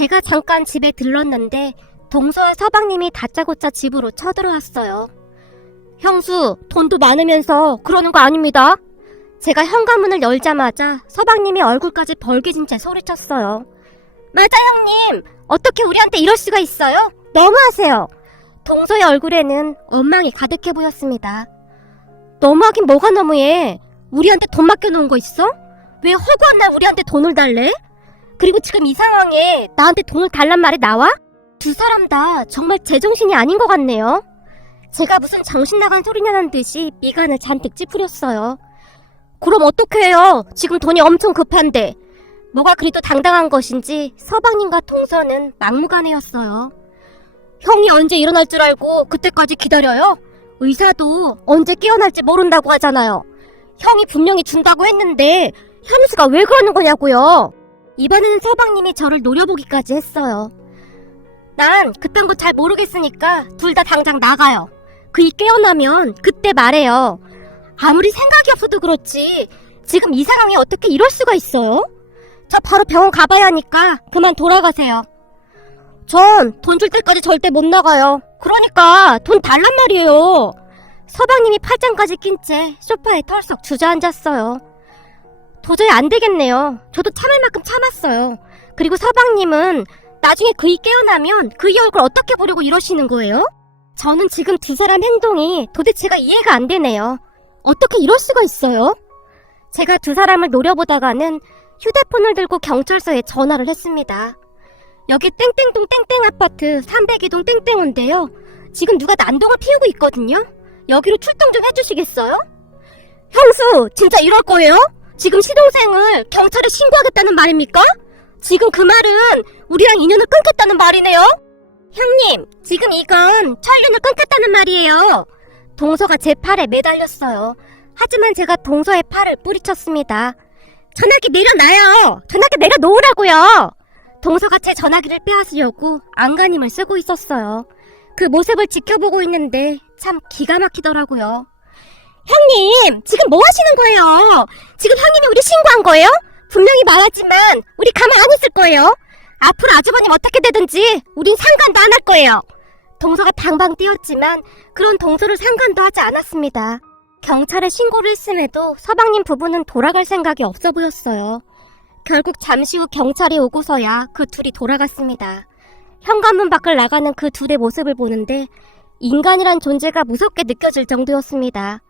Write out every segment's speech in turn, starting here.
제가 잠깐 집에 들렀는데 동서와 서방님이 다짜고짜 집으로 쳐들어왔어요. 형수, 돈도 많으면서 그러는 거 아닙니다. 제가 현관문을 열자마자 서방님이 얼굴까지 벌개진 채 소리쳤어요. 맞아 형님! 어떻게 우리한테 이럴 수가 있어요? 너무하세요. 동서의 얼굴에는 원망이 가득해 보였습니다. 너무하긴 뭐가 너무해. 우리한테 돈 맡겨놓은 거 있어? 왜 허구한 날 우리한테 돈을 달래? 그리고 지금 이 상황에 나한테 돈을 달란 말이 나와? 두 사람 다 정말 제정신이 아닌 것 같네요. 제가 무슨 정신 나간 소리냐는 듯이 미간을 잔뜩 찌푸렸어요. 그럼 어떡해요? 지금 돈이 엄청 급한데. 뭐가 그리도 당당한 것인지 서방님과 동서는 막무가내였어요. 형이 언제 일어날 줄 알고 그때까지 기다려요? 의사도 언제 깨어날지 모른다고 하잖아요. 형이 분명히 준다고 했는데 현수가 왜 그러는 거냐고요. 이번에는 서방님이 저를 노려보기까지 했어요. 난 그딴 거 잘 모르겠으니까 둘 다 당장 나가요. 그이 깨어나면 그때 말해요. 아무리 생각이 없어도 그렇지 지금 이 상황에 어떻게 이럴 수가 있어요? 저 바로 병원 가봐야 하니까 그만 돌아가세요. 전 돈 줄 때까지 절대 못 나가요. 그러니까 돈 달란 말이에요. 서방님이 팔짱까지 낀 채 소파에 털썩 주저앉았어요. 도저히 안 되겠네요. 저도 참을 만큼 참았어요. 그리고 서방님은 나중에 그이 깨어나면 그이 얼굴 어떻게 보려고 이러시는 거예요? 저는 지금 두 사람 행동이 도대체가 이해가 안 되네요. 어떻게 이럴 수가 있어요? 제가 두 사람을 노려보다가는 휴대폰을 들고 경찰서에 전화를 했습니다. 여기 땡땡동 땡땡 아파트 302동 땡땡인데요. 지금 누가 난동을 피우고 있거든요. 여기로 출동 좀 해주시겠어요? 형수, 진짜 이럴 거예요? 지금 시동생을 경찰에 신고하겠다는 말입니까? 지금 그 말은 우리랑 인연을 끊겠다는 말이네요? 형님, 지금 이건 천륜을 끊겠다는 말이에요. 동서가 제 팔에 매달렸어요. 하지만 제가 동서의 팔을 뿌리쳤습니다. 전화기 내려놔요. 전화기 내려놓으라고요. 동서가 제 전화기를 빼앗으려고 안간힘을 쓰고 있었어요. 그 모습을 지켜보고 있는데 참 기가 막히더라고요. 형님, 지금 뭐 하시는 거예요? 지금 형님이 우리 신고한 거예요? 분명히 말하지만 우리 가만 안 있을 거예요. 앞으로 아주버님 어떻게 되든지 우린 상관도 안 할 거예요. 동서가 방방 뛰었지만 그런 동서를 상관도 하지 않았습니다. 경찰에 신고를 했음에도 서방님 부부는 돌아갈 생각이 없어 보였어요. 결국 잠시 후 경찰이 오고서야 그 둘이 돌아갔습니다. 현관문 밖을 나가는 그 둘의 모습을 보는데 인간이란 존재가 무섭게 느껴질 정도였습니다.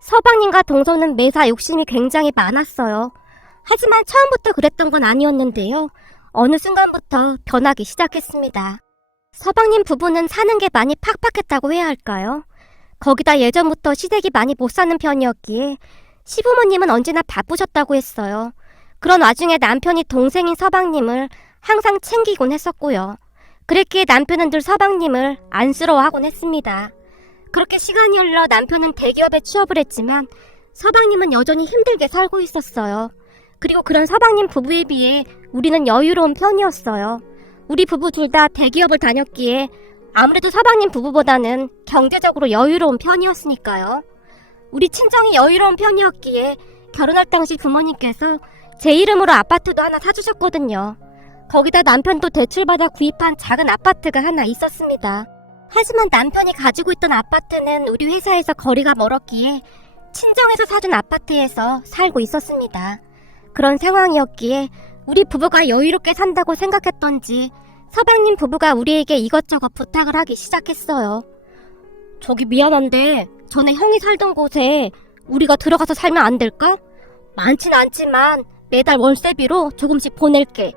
서방님과 동서는 매사 욕심이 굉장히 많았어요. 하지만 처음부터 그랬던 건 아니었는데요. 어느 순간부터 변하기 시작했습니다. 서방님 부부는 사는 게 많이 팍팍했다고 해야 할까요? 거기다 예전부터 시댁이 많이 못 사는 편이었기에 시부모님은 언제나 바쁘셨다고 했어요. 그런 와중에 남편이 동생인 서방님을 항상 챙기곤 했었고요. 그랬기에 남편은 늘 서방님을 안쓰러워하곤 했습니다. 그렇게 시간이 흘러 남편은 대기업에 취업을 했지만 서방님은 여전히 힘들게 살고 있었어요. 그리고 그런 서방님 부부에 비해 우리는 여유로운 편이었어요. 우리 부부 둘 다 대기업을 다녔기에 아무래도 서방님 부부보다는 경제적으로 여유로운 편이었으니까요. 우리 친정이 여유로운 편이었기에 결혼할 당시 부모님께서 제 이름으로 아파트도 하나 사주셨거든요. 거기다 남편도 대출받아 구입한 작은 아파트가 하나 있었습니다. 하지만 남편이 가지고 있던 아파트는 우리 회사에서 거리가 멀었기에 친정에서 사준 아파트에서 살고 있었습니다. 그런 상황이었기에 우리 부부가 여유롭게 산다고 생각했던지 서방님 부부가 우리에게 이것저것 부탁을 하기 시작했어요. 저기 미안한데 전에 형이 살던 곳에 우리가 들어가서 살면 안 될까? 많진 않지만 매달 월세비로 조금씩 보낼게.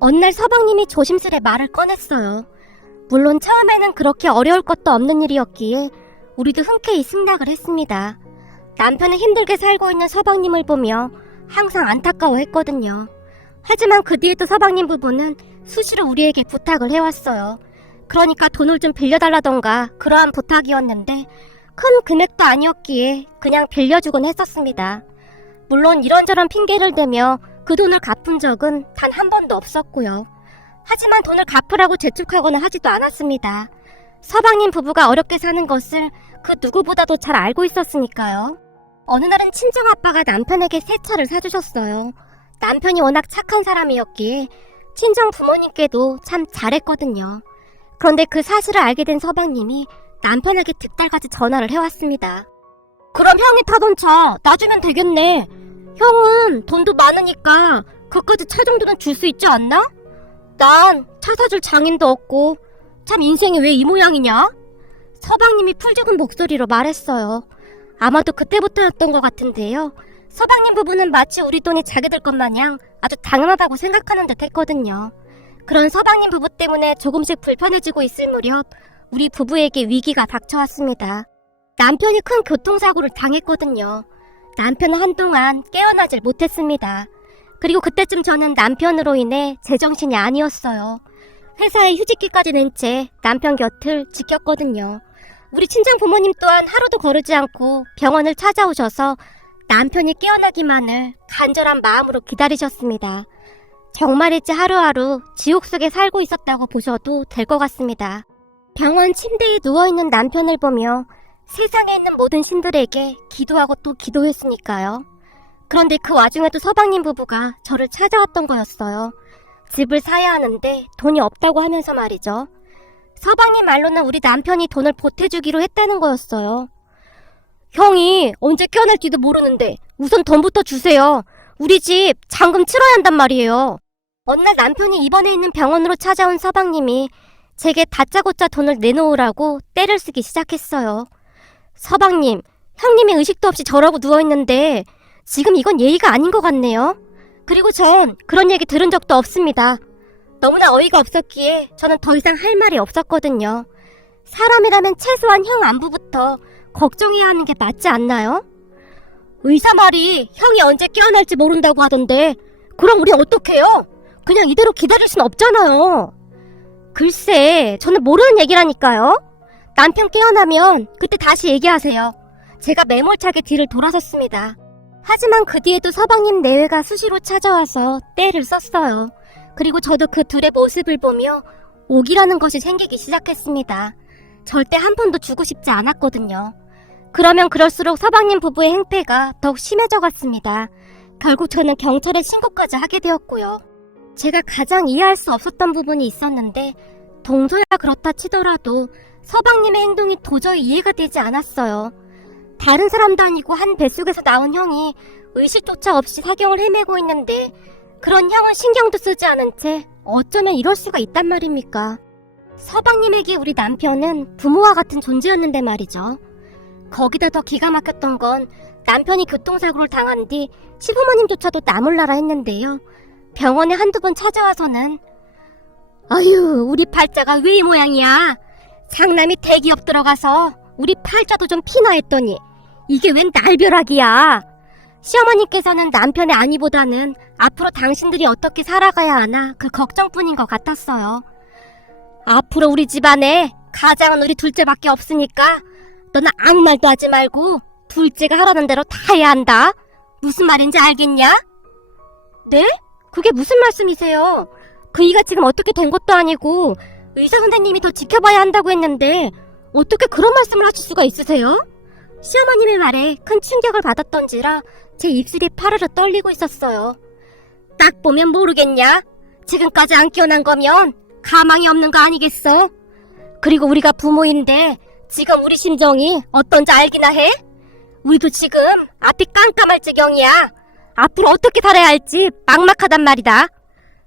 어느 날 서방님이 조심스레 말을 꺼냈어요. 물론 처음에는 그렇게 어려울 것도 없는 일이었기에 우리도 흔쾌히 승낙을 했습니다. 남편은 힘들게 살고 있는 서방님을 보며 항상 안타까워했거든요. 하지만 그 뒤에도 서방님 부부는 수시로 우리에게 부탁을 해왔어요. 그러니까 돈을 좀 빌려달라던가 그러한 부탁이었는데 큰 금액도 아니었기에 그냥 빌려주곤 했었습니다. 물론 이런저런 핑계를 대며 그 돈을 갚은 적은 단 한 번도 없었고요. 하지만 돈을 갚으라고 재촉하거나 하지도 않았습니다. 서방님 부부가 어렵게 사는 것을 그 누구보다도 잘 알고 있었으니까요. 어느 날은 친정아빠가 남편에게 새 차를 사주셨어요. 남편이 워낙 착한 사람이었기에 친정 부모님께도 참 잘했거든요. 그런데 그 사실을 알게 된 서방님이 남편에게 득달같이 전화를 해왔습니다. 그럼 형이 타던 차 놔주면 되겠네. 형은 돈도 많으니까 그까지 차 정도는 줄 수 있지 않나? 난 차 사줄 장인도 없고 참 인생이 왜 이 모양이냐? 서방님이 풀죽은 목소리로 말했어요. 아마도 그때부터였던 것 같은데요. 서방님 부부는 마치 우리 돈이 자기들 것 마냥 아주 당연하다고 생각하는 듯 했거든요. 그런 서방님 부부 때문에 조금씩 불편해지고 있을 무렵 우리 부부에게 위기가 닥쳐왔습니다. 남편이 큰 교통사고를 당했거든요. 남편은 한동안 깨어나질 못했습니다. 그리고 그때쯤 저는 남편으로 인해 제정신이 아니었어요. 회사에 휴직기까지 낸 채 남편 곁을 지켰거든요. 우리 친정 부모님 또한 하루도 거르지 않고 병원을 찾아오셔서 남편이 깨어나기만을 간절한 마음으로 기다리셨습니다. 정말일지 하루하루 지옥 속에 살고 있었다고 보셔도 될 것 같습니다. 병원 침대에 누워있는 남편을 보며 세상에 있는 모든 신들에게 기도하고 또 기도했으니까요. 그런데 그 와중에도 서방님 부부가 저를 찾아왔던 거였어요. 집을 사야 하는데 돈이 없다고 하면서 말이죠. 서방님 말로는 우리 남편이 돈을 보태주기로 했다는 거였어요. 형이 언제 깨어날지도 모르는데 우선 돈부터 주세요. 우리 집 잔금 치러야 한단 말이에요. 어느 날 남편이 입원해 있는 병원으로 찾아온 서방님이 제게 다짜고짜 돈을 내놓으라고 떼를 쓰기 시작했어요. 서방님, 형님이 의식도 없이 저러고 누워있는데 지금 이건 예의가 아닌 것 같네요. 그리고 전 그런 얘기 들은 적도 없습니다. 너무나 어이가 없었기에 저는 더 이상 할 말이 없었거든요. 사람이라면 최소한 형 안부부터 걱정해야 하는 게 맞지 않나요? 의사 말이 형이 언제 깨어날지 모른다고 하던데 그럼 우리 어떡해요? 그냥 이대로 기다릴 순 없잖아요. 글쎄, 저는 모르는 얘기라니까요. 남편 깨어나면 그때 다시 얘기하세요. 제가 매몰차게 뒤를 돌아섰습니다. 하지만 그 뒤에도 서방님 내외가 수시로 찾아와서 떼를 썼어요. 그리고 저도 그 둘의 모습을 보며 옥이라는 것이 생기기 시작했습니다. 절대 한 푼도 주고 싶지 않았거든요. 그러면 그럴수록 서방님 부부의 행패가 더욱 심해져 갔습니다. 결국 저는 경찰에 신고까지 하게 되었고요. 제가 가장 이해할 수 없었던 부분이 있었는데 동서야 그렇다 치더라도 서방님의 행동이 도저히 이해가 되지 않았어요. 다른 사람도 아니고 한 뱃속에서 나온 형이 의식조차 없이 사경을 헤매고 있는데 그런 형은 신경도 쓰지 않은 채 어쩌면 이럴 수가 있단 말입니까? 서방님에게 우리 남편은 부모와 같은 존재였는데 말이죠. 거기다 더 기가 막혔던 건 남편이 교통사고를 당한 뒤 시부모님조차도 나몰라라 했는데요. 병원에 한두 번 찾아와서는 아유, 우리 팔자가 왜 이 모양이야? 상남이 대기업 들어가서 우리 팔자도 좀 피나 했더니 이게 웬 날벼락이야. 시어머니께서는 남편의 안위보다는 앞으로 당신들이 어떻게 살아가야 하나 그 걱정뿐인 것 같았어요. 앞으로 우리 집안에 가장은 우리 둘째밖에 없으니까 너는 아무 말도 하지 말고 둘째가 하라는 대로 다 해야 한다. 무슨 말인지 알겠냐? 네? 그게 무슨 말씀이세요? 그이가 지금 어떻게 된 것도 아니고 의사 선생님이 더 지켜봐야 한다고 했는데 어떻게 그런 말씀을 하실 수가 있으세요? 시어머님의 말에 큰 충격을 받았던지라 제 입술이 파르르 떨리고 있었어요. 딱 보면 모르겠냐? 지금까지 안 깨어난 거면 가망이 없는 거 아니겠어? 그리고 우리가 부모인데 지금 우리 심정이 어떤지 알기나 해? 우리도 지금 앞이 깜깜할 지경이야. 앞으로 어떻게 살아야 할지 막막하단 말이다.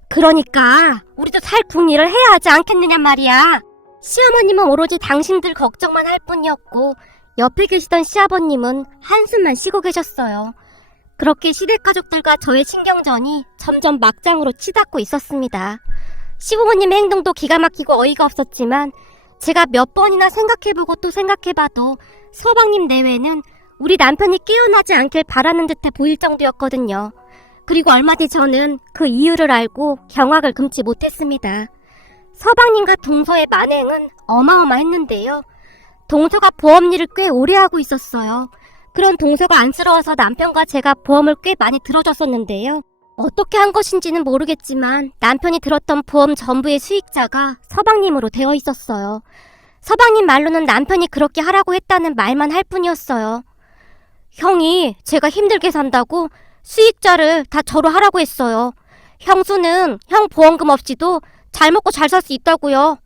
그러니까 우리도 살 궁리를 해야 하지 않겠느냐 말이야. 시어머님은 오로지 당신들 걱정만 할 뿐이었고 옆에 계시던 시아버님은 한숨만 쉬고 계셨어요. 그렇게 시댁가족들과 저의 신경전이 점점 막장으로 치닫고 있었습니다. 시부모님의 행동도 기가 막히고 어이가 없었지만 제가 몇 번이나 생각해보고 또 생각해봐도 서방님 내외는 우리 남편이 깨어나지 않길 바라는 듯해 보일 정도였거든요. 그리고 얼마 뒤 저는 그 이유를 알고 경악을 금치 못했습니다. 서방님과 동서의 만행은 어마어마했는데요. 동서가 보험 일을 꽤 오래 하고 있었어요. 그런 동서가 안쓰러워서 남편과 제가 보험을 꽤 많이 들어줬었는데요. 어떻게 한 것인지는 모르겠지만 남편이 들었던 보험 전부의 수익자가 서방님으로 되어 있었어요. 서방님 말로는 남편이 그렇게 하라고 했다는 말만 할 뿐이었어요. 형이 제가 힘들게 산다고 수익자를 다 저로 하라고 했어요. 형수는 형 보험금 없이도 잘 먹고 잘 살 수 있다고요.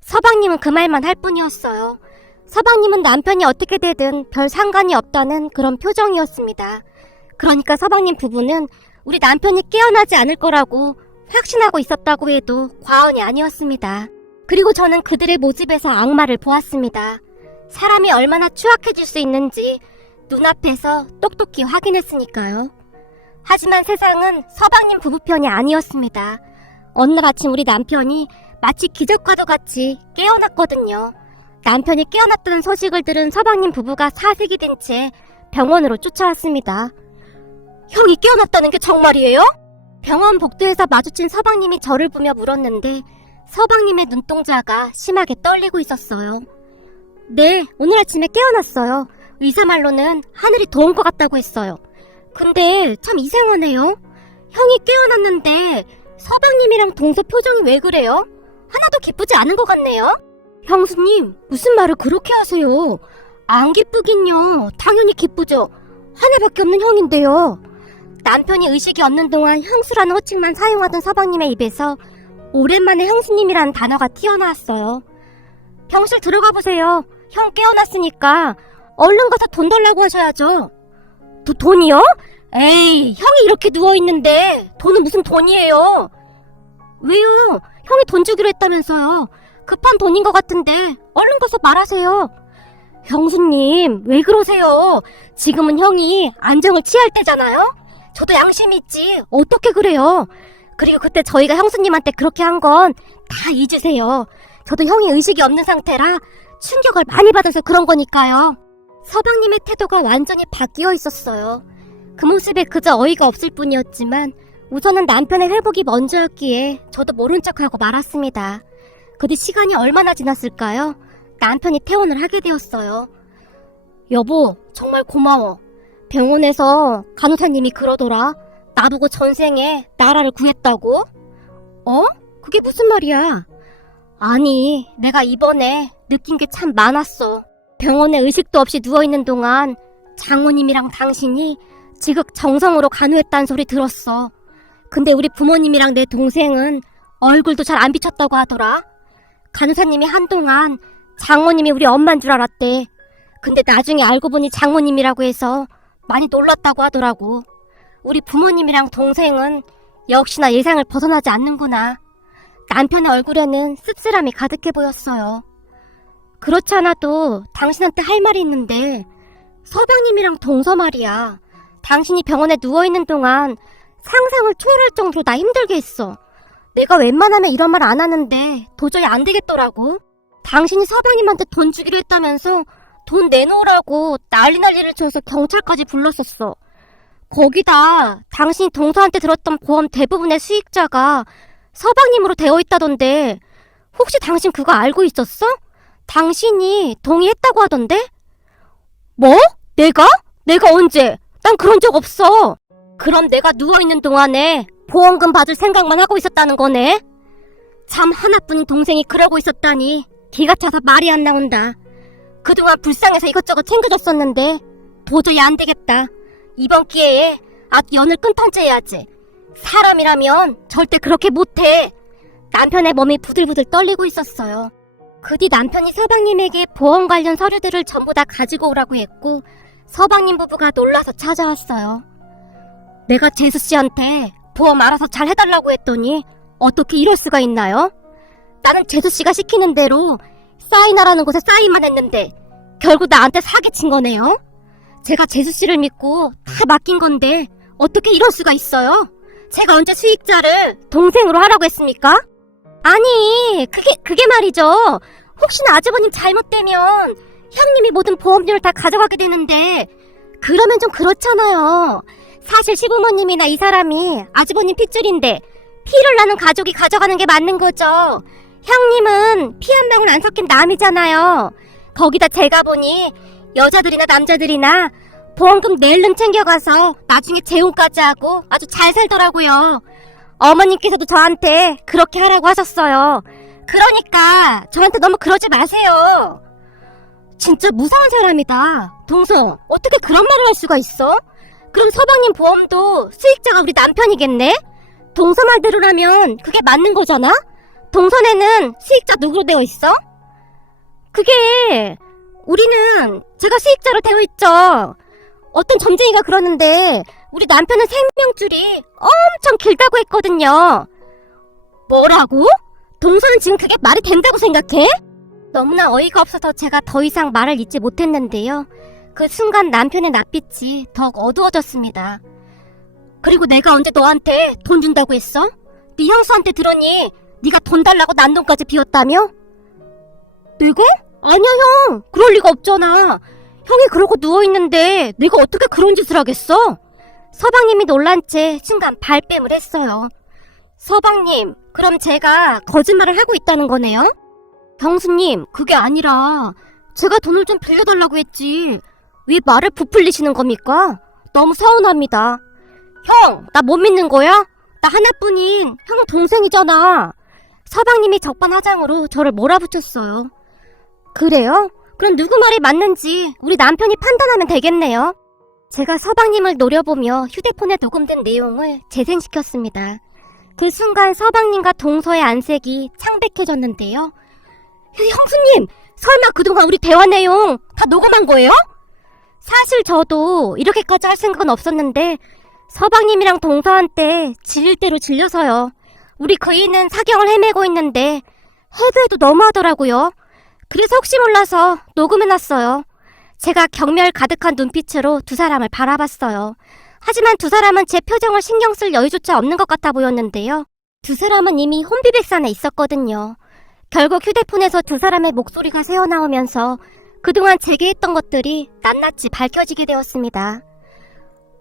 서방님은 그 말만 할 뿐이었어요. 서방님은 남편이 어떻게 되든 별 상관이 없다는 그런 표정이었습니다. 그러니까 서방님 부부는 우리 남편이 깨어나지 않을 거라고 확신하고 있었다고 해도 과언이 아니었습니다. 그리고 저는 그들의 모습에서 악마를 보았습니다. 사람이 얼마나 추악해질 수 있는지 눈앞에서 똑똑히 확인했으니까요. 하지만 세상은 서방님 부부 편이 아니었습니다. 어느 날 아침 우리 남편이 마치 기적과도 같이 깨어났거든요. 남편이 깨어났다는 소식을 들은 서방님 부부가 사색이 된 채 병원으로 쫓아왔습니다. 형이 깨어났다는 게 정말이에요? 병원 복도에서 마주친 서방님이 저를 보며 물었는데 서방님의 눈동자가 심하게 떨리고 있었어요. 네, 오늘 아침에 깨어났어요. 의사 말로는 하늘이 도운 것 같다고 했어요. 근데 참 이상하네요. 형이 깨어났는데 서방님이랑 동서 표정이 왜 그래요? 하나도 기쁘지 않은 것 같네요. 형수님, 무슨 말을 그렇게 하세요? 안 기쁘긴요. 당연히 기쁘죠. 하나밖에 없는 형인데요. 남편이 의식이 없는 동안 형수라는 호칭만 사용하던 서방님의 입에서 오랜만에 형수님이라는 단어가 튀어나왔어요. 병실 들어가 보세요. 형 깨어났으니까 얼른 가서 돈 달라고 하셔야죠. 돈이요? 에이, 형이 이렇게 누워있는데 돈은 무슨 돈이에요? 왜요? 형이 돈 주기로 했다면서요. 급한 돈인 것 같은데 얼른 가서 말하세요. 형수님, 왜 그러세요? 지금은 형이 안정을 취할 때잖아요? 저도 양심이 있지. 어떻게 그래요? 그리고 그때 저희가 형수님한테 그렇게 한 건 다 잊으세요. 저도 형이 의식이 없는 상태라 충격을 많이 받아서 그런 거니까요. 서방님의 태도가 완전히 바뀌어 있었어요. 그 모습에 그저 어이가 없을 뿐이었지만 우선은 남편의 회복이 먼저였기에 저도 모른 척하고 말았습니다. 그뒤 시간이 얼마나 지났을까요? 남편이 퇴원을 하게 되었어요. 여보, 정말 고마워. 병원에서 간호사님이 그러더라. 나보고 전생에 나라를 구했다고? 어? 그게 무슨 말이야? 아니, 내가 이번에 느낀 게 참 많았어. 병원에 의식도 없이 누워있는 동안 장모님이랑 당신이 지극정성으로 간호했다는 소리 들었어. 근데 우리 부모님이랑 내 동생은 얼굴도 잘 안 비쳤다고 하더라. 간호사님이 한동안 장모님이 우리 엄마인 줄 알았대. 근데 나중에 알고 보니 장모님이라고 해서 많이 놀랐다고 하더라고. 우리 부모님이랑 동생은 역시나 예상을 벗어나지 않는구나. 남편의 얼굴에는 씁쓸함이 가득해 보였어요. 그렇지 않아도 당신한테 할 말이 있는데 서방님이랑 동서 말이야. 당신이 병원에 누워있는 동안 상상을 초월할 정도로 나 힘들게 했어. 내가 웬만하면 이런 말 안 하는데 도저히 안 되겠더라고. 당신이 서방님한테 돈 주기로 했다면서 돈 내놓으라고 난리를 쳐서 경찰까지 불렀었어. 거기다 당신이 동서한테 들었던 보험 대부분의 수익자가 서방님으로 되어 있다던데 혹시 당신 그거 알고 있었어? 당신이 동의했다고 하던데? 뭐? 내가? 내가 언제? 난 그런 적 없어. 그럼 내가 누워있는 동안에 보험금 받을 생각만 하고 있었다는 거네? 참 하나뿐인 동생이 그러고 있었다니 기가 차서 말이 안 나온다. 그동안 불쌍해서 이것저것 챙겨줬었는데 도저히 안 되겠다. 이번 기회에 아주 연을 끊던 채 해야지. 사람이라면 절대 그렇게 못해. 남편의 몸이 부들부들 떨리고 있었어요. 그 뒤 남편이 서방님에게 보험 관련 서류들을 전부 다 가지고 오라고 했고 서방님 부부가 놀라서 찾아왔어요. 내가 재수씨한테 보험 알아서 잘 해달라고 했더니 어떻게 이럴 수가 있나요? 나는 재수씨가 시키는 대로 사인하라는 곳에 사인만 했는데 결국 나한테 사기친 거네요. 제가 재수씨를 믿고 다 맡긴 건데 어떻게 이럴 수가 있어요? 제가 언제 수익자를 동생으로 하라고 했습니까? 아니, 그게 말이죠. 혹시나 아주버님 잘못되면 형님이 모든 보험료를 다 가져가게 되는데 그러면 좀 그렇잖아요. 사실 시부모님이나 이 사람이 아주버님 핏줄인데 피를 나는 가족이 가져가는 게 맞는 거죠. 형님은 피 한 방울 안 섞인 남이잖아요. 거기다 제가 보니 여자들이나 남자들이나 보험금 낼름 챙겨가서 나중에 재혼까지 하고 아주 잘 살더라고요. 어머님께서도 저한테 그렇게 하라고 하셨어요. 그러니까 저한테 너무 그러지 마세요. 진짜 무상한 사람이다. 동서, 어떻게 그런 말을 할 수가 있어? 그럼 서방님 보험도 수익자가 우리 남편이겠네? 동서 말대로라면 그게 맞는 거잖아? 동선에는 수익자 누구로 되어 있어? 그게 우리는 제가 수익자로 되어 있죠. 어떤 점쟁이가 그러는데 우리 남편은 생명줄이 엄청 길다고 했거든요. 뭐라고? 동서는 지금 그게 말이 된다고 생각해? 너무나 어이가 없어서 제가 더 이상 말을 잇지 못했는데요. 그 순간 남편의 낯빛이 더욱 어두워졌습니다. 그리고 내가 언제 너한테 돈 준다고 했어? 네 형수한테 들으니 네가 돈 달라고 난동까지 피웠다며? 내가? 아니야 형, 그럴 리가 없잖아. 형이 그러고 누워있는데 내가 어떻게 그런 짓을 하겠어? 서방님이 놀란 채 순간 발뺌을 했어요. 서방님, 그럼 제가 거짓말을 하고 있다는 거네요? 형수님, 그게 아니라 제가 돈을 좀 빌려달라고 했지 왜 말을 부풀리시는 겁니까? 너무 서운합니다. 형, 나 못 믿는 거야? 나 하나뿐인 형 동생이잖아. 서방님이 적반하장으로 저를 몰아붙였어요. 그래요? 그럼 누구 말이 맞는지 우리 남편이 판단하면 되겠네요. 제가 서방님을 노려보며 휴대폰에 녹음된 내용을 재생시켰습니다. 그 순간 서방님과 동서의 안색이 창백해졌는데요. 형수님, 설마 그동안 우리 대화 내용 다 녹음한 거예요? 사실 저도 이렇게까지 할 생각은 없었는데 서방님이랑 동서한테 질릴 대로 질려서요. 우리 그이는 사경을 헤매고 있는데 해도 해도 너무하더라고요. 그래서 혹시 몰라서 녹음해놨어요. 제가 경멸 가득한 눈빛으로 두 사람을 바라봤어요. 하지만 두 사람은 제 표정을 신경 쓸 여유조차 없는 것 같아 보였는데요. 두 사람은 이미 혼비백산에 있었거든요. 결국 휴대폰에서 두 사람의 목소리가 새어나오면서 그동안 제게 했던 것들이 낱낱이 밝혀지게 되었습니다.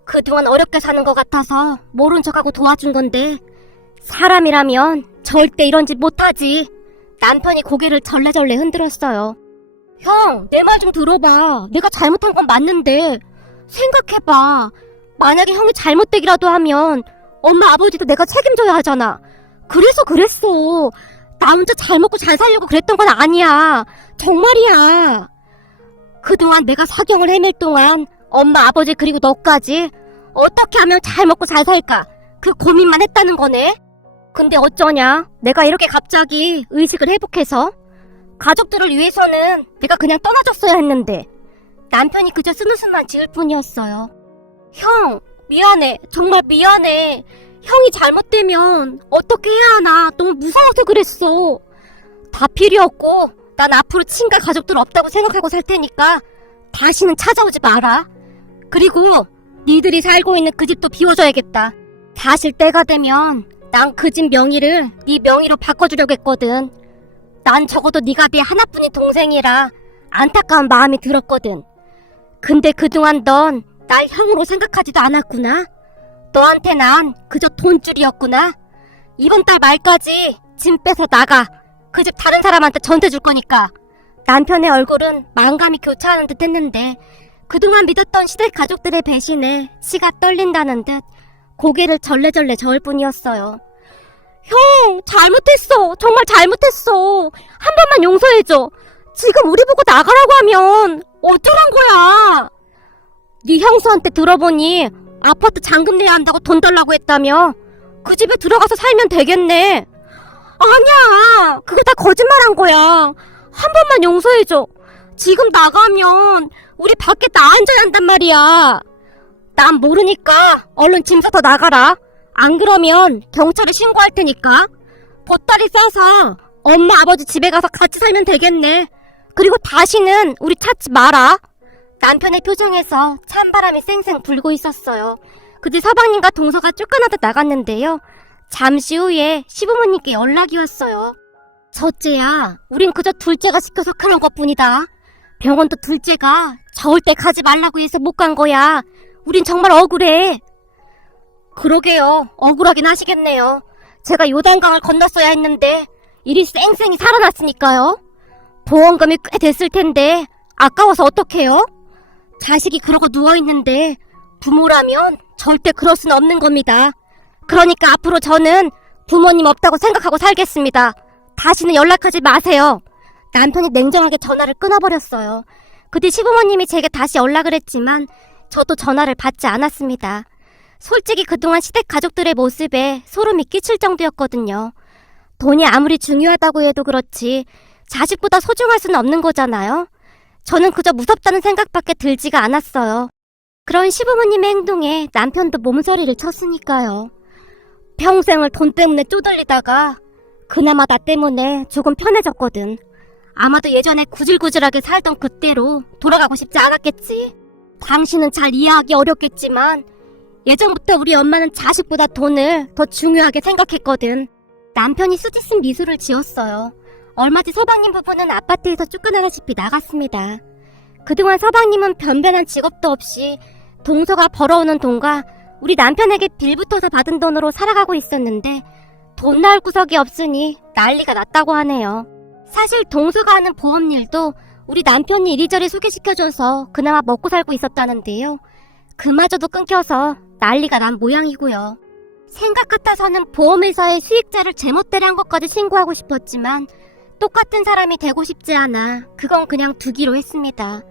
그동안 어렵게 사는 것 같아서 모른 척하고 도와준 건데 사람이라면 절대 이런 짓 못하지. 남편이 고개를 절레절레 흔들었어요. 형, 내 말 좀 들어봐. 내가 잘못한 건 맞는데 생각해봐. 만약에 형이 잘못되기라도 하면 엄마 아버지도 내가 책임져야 하잖아. 그래서 그랬어. 나 혼자 잘 먹고 잘 살려고 그랬던 건 아니야. 정말이야. 그동안 내가 사경을 헤맬 동안 엄마 아버지 그리고 너까지 어떻게 하면 잘 먹고 잘 살까 그 고민만 했다는 거네. 근데 어쩌냐, 내가 이렇게 갑자기 의식을 회복해서 가족들을 위해서는 내가 그냥 떠나줬어야 했는데 남편이 그저 스물스만 지을 뿐이었어요. 형, 미안해. 정말 미안해. 형이 잘못되면 어떻게 해야 하나 너무 무서워서 그랬어. 다 필요 없고 난 앞으로 친가 가족들 없다고 생각하고 살 테니까 다시는 찾아오지 마라. 그리고 니들이 살고 있는 그 집도 비워줘야겠다. 사실 때가 되면 난 그 집 명의를 네 명의로 바꿔주려고 했거든. 난 적어도 네가 내 하나뿐인 동생이라 안타까운 마음이 들었거든. 근데 그동안 넌 날 형으로 생각하지도 않았구나. 너한테 난 그저 돈줄이었구나. 이번 달 말까지 짐 빼서 나가. 그 집 다른 사람한테 전세줄 거니까. 남편의 얼굴은 만감이 교차하는 듯 했는데 그동안 믿었던 시댁 가족들의 배신에 치가 떨린다는 듯 고개를 절레절레 저을 뿐이었어요. 형, 잘못했어. 정말 잘못했어. 한 번만 용서해줘. 지금 우리 보고 나가라고 하면 어쩌란 거야. 네 형수한테 들어보니 아파트 잔금 내야 한다고 돈 달라고 했다며. 그 집에 들어가서 살면 되겠네. 아니야, 그거 다 거짓말한 거야. 한 번만 용서해줘. 지금 나가면 우리 밖에 나 앉아야 한단 말이야. 난 모르니까 얼른 짐 싸서 나가라. 안 그러면 경찰에 신고할 테니까. 보따리 싸서 엄마 아버지 집에 가서 같이 살면 되겠네. 그리고 다시는 우리 찾지 마라. 남편의 표정에서 찬바람이 쌩쌩 불고 있었어요. 그뒤 서방님과 동서가 쫓겨나듯 나갔는데요. 잠시 후에 시부모님께 연락이 왔어요. 첫째야, 우린 그저 둘째가 시켜서 그런 것뿐이다. 병원도 둘째가 저을 때 가지 말라고 해서 못 간 거야. 우린 정말 억울해. 그러게요. 억울하긴 하시겠네요. 제가 요단강을 건넜어야 했는데 일이 쌩쌩이 살아났으니까요. 보험금이 꽤 됐을 텐데 아까워서 어떡해요? 자식이 그러고 누워있는데 부모라면 절대 그럴 수는 없는 겁니다. 그러니까 앞으로 저는 부모님 없다고 생각하고 살겠습니다. 다시는 연락하지 마세요. 남편이 냉정하게 전화를 끊어버렸어요. 그뒤 시부모님이 제게 다시 연락을 했지만 저도 전화를 받지 않았습니다. 솔직히 그동안 시댁 가족들의 모습에 소름이 끼칠 정도였거든요. 돈이 아무리 중요하다고 해도 그렇지 자식보다 소중할 수는 없는 거잖아요. 저는 그저 무섭다는 생각밖에 들지가 않았어요. 그런 시부모님의 행동에 남편도 몸서리를 쳤으니까요. 평생을 돈 때문에 쪼들리다가 그나마 나 때문에 조금 편해졌거든. 아마도 예전에 구질구질하게 살던 그때로 돌아가고 싶지 않았겠지. 당신은 잘 이해하기 어렵겠지만 예전부터 우리 엄마는 자식보다 돈을 더 중요하게 생각했거든. 남편이 수지쓴 미소를 지었어요. 얼마 뒤 서방님 부부는 아파트에서 쫓겨나다시피 나갔습니다. 그동안 서방님은 변변한 직업도 없이 동서가 벌어오는 돈과 우리 남편에게 빌붙어서 받은 돈으로 살아가고 있었는데 돈 나올 구석이 없으니 난리가 났다고 하네요. 사실 동서가 하는 보험일도 우리 남편이 이리저리 소개시켜줘서 그나마 먹고 살고 있었다는데요. 그마저도 끊겨서 난리가 난 모양이고요. 생각 같아서는 보험회사에 수익자를 제멋대로 한 것까지 신고하고 싶었지만 똑같은 사람이 되고 싶지 않아 그건 그냥 두기로 했습니다.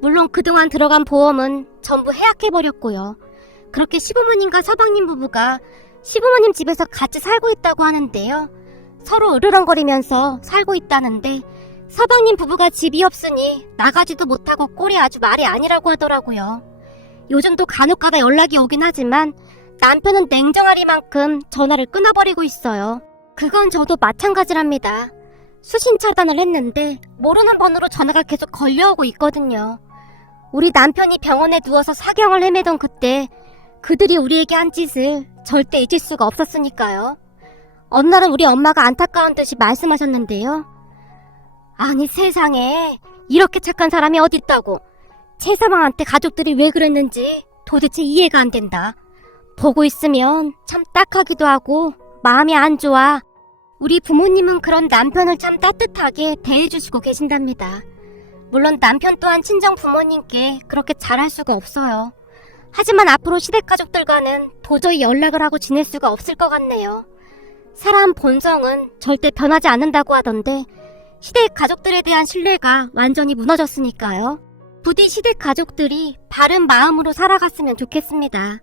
물론 그동안 들어간 보험은 전부 해약해버렸고요. 그렇게 시부모님과 서방님 부부가 시부모님 집에서 같이 살고 있다고 하는데요. 서로 으르렁거리면서 살고 있다는데 서방님 부부가 집이 없으니 나가지도 못하고 꼴이 아주 말이 아니라고 하더라고요. 요즘도 간혹가다 연락이 오긴 하지만 남편은 냉정하리만큼 전화를 끊어버리고 있어요. 그건 저도 마찬가지랍니다. 수신 차단을 했는데 모르는 번호로 전화가 계속 걸려오고 있거든요. 우리 남편이 병원에 누워서 사경을 헤매던 그때 그들이 우리에게 한 짓을 절대 잊을 수가 없었으니까요. 어느 날은 우리 엄마가 안타까운 듯이 말씀하셨는데요. 아니 세상에 이렇게 착한 사람이 어딨다고. 최서방한테 가족들이 왜 그랬는지 도대체 이해가 안 된다. 보고 있으면 참 딱하기도 하고 마음이 안 좋아. 우리 부모님은 그런 남편을 참 따뜻하게 대해주시고 계신답니다. 물론 남편 또한 친정 부모님께 그렇게 잘할 수가 없어요. 하지만 앞으로 시댁 가족들과는 도저히 연락을 하고 지낼 수가 없을 것 같네요. 사람 본성은 절대 변하지 않는다고 하던데 시댁 가족들에 대한 신뢰가 완전히 무너졌으니까요. 부디 시댁 가족들이 바른 마음으로 살아갔으면 좋겠습니다.